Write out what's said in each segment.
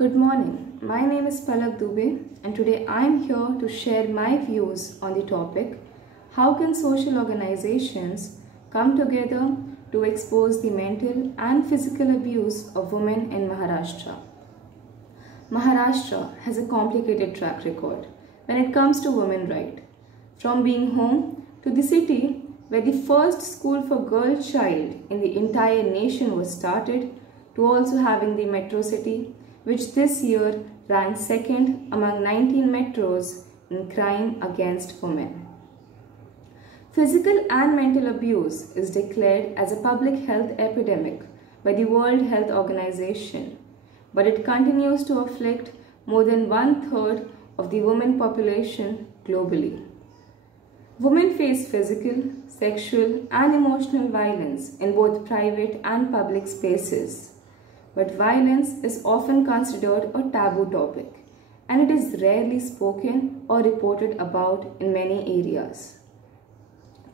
Good morning. My name is Palak Dubey and today I am here to share my views on the topic how can social organizations come together to expose the mental and physical abuse of women in Maharashtra. Maharashtra has a complicated track record when it comes to women's rights. From being home to the city where the first school for girl child in the entire nation was started to also having the metro city which this year ranked second among 19 metros in crime against women. Physical and mental abuse is declared as a public health epidemic by the World Health Organization, but it continues to afflict more than 1/3 of the women population globally. Women face physical, sexual and emotional violence in both private and public spaces. But violence is often considered a taboo topic and it is rarely spoken or reported about in many areas.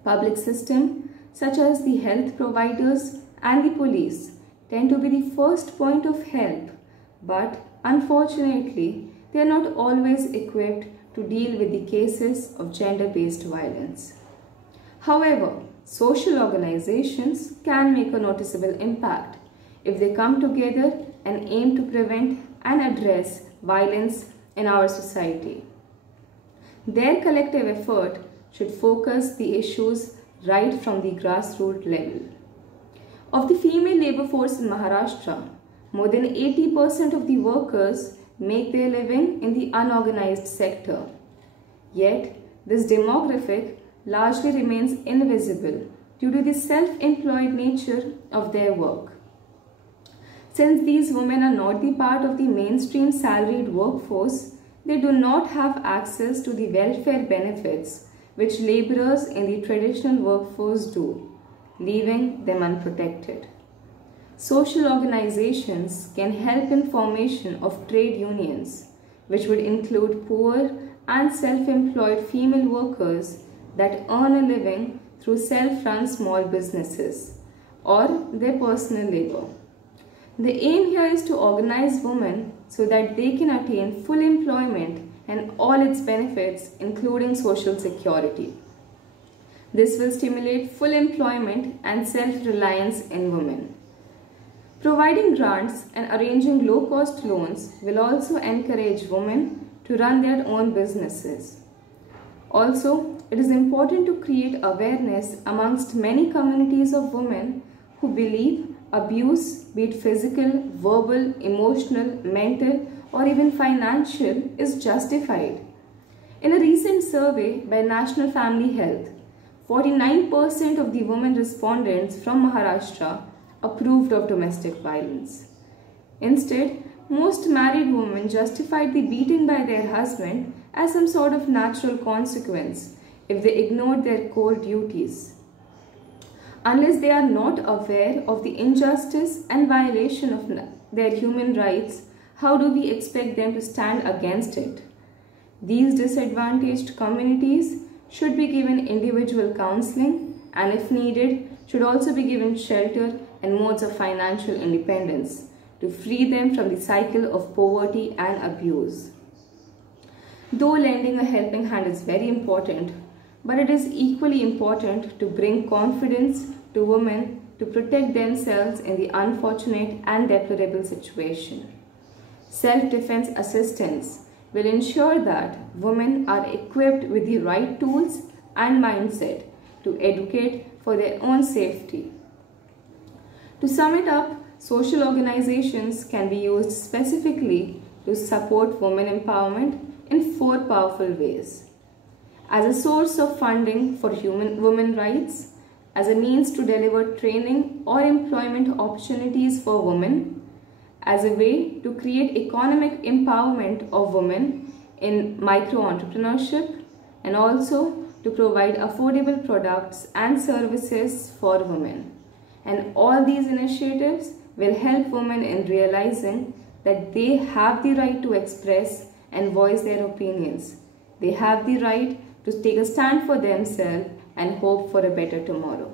Public systems such as the health providers and the police tend to be the first point of help, but unfortunately they are not always equipped to deal with the cases of gender-based violence. However, social organizations can make a noticeable impact if they come together and aim to prevent and address violence in our society. Their collective effort should focus the issues right from the grassroots level. Of the female labor force in Maharashtra, more than 80% of the workers make their living in the unorganized sector. Yet, this demographic largely remains invisible due to the self-employed nature of their work. Since these women are not the part of the mainstream salaried workforce, they do not have access to the welfare benefits which laborers in the traditional workforce do, leaving them unprotected. Social organizations can help in formation of trade unions, which would include poor and self-employed female workers that earn a living through self-run small businesses or their personal labor. The aim here is to organize women so that they can attain full employment and all its benefits including social security. This will stimulate full employment and self-reliance in women. Providing grants and arranging low-cost loans will also encourage women to run their own businesses. Also, it is important to create awareness amongst many communities of women who believe abuse, be it physical, verbal, emotional, mental, or even financial, is justified. In a recent survey by National Family Health, 49% of the women respondents from Maharashtra approved of domestic violence. Instead, most married women justified the beating by their husband as some sort of natural consequence if they ignored their core duties. Unless they are not aware of the injustice and violation of their human rights, how do we expect them to stand against it? These disadvantaged communities should be given individual counseling and if needed, should also be given shelter and modes of financial independence to free them from the cycle of poverty and abuse. Though lending a helping hand is very important, but it is equally important to bring confidence to women to protect themselves in the unfortunate and deplorable situation. Self-defense assistance will ensure that women are equipped with the right tools and mindset to educate for their own safety. To sum it up, social organizations can be used specifically to support women empowerment in 4 powerful ways. As a source of funding for women rights, as a means to deliver training or employment opportunities for women, as a way to create economic empowerment of women in micro-entrepreneurship, and also to provide affordable products and services for women. And all these initiatives will help women in realizing that they have the right to express and voice their opinions. They have the right to take a stand for themselves and hope for a better tomorrow.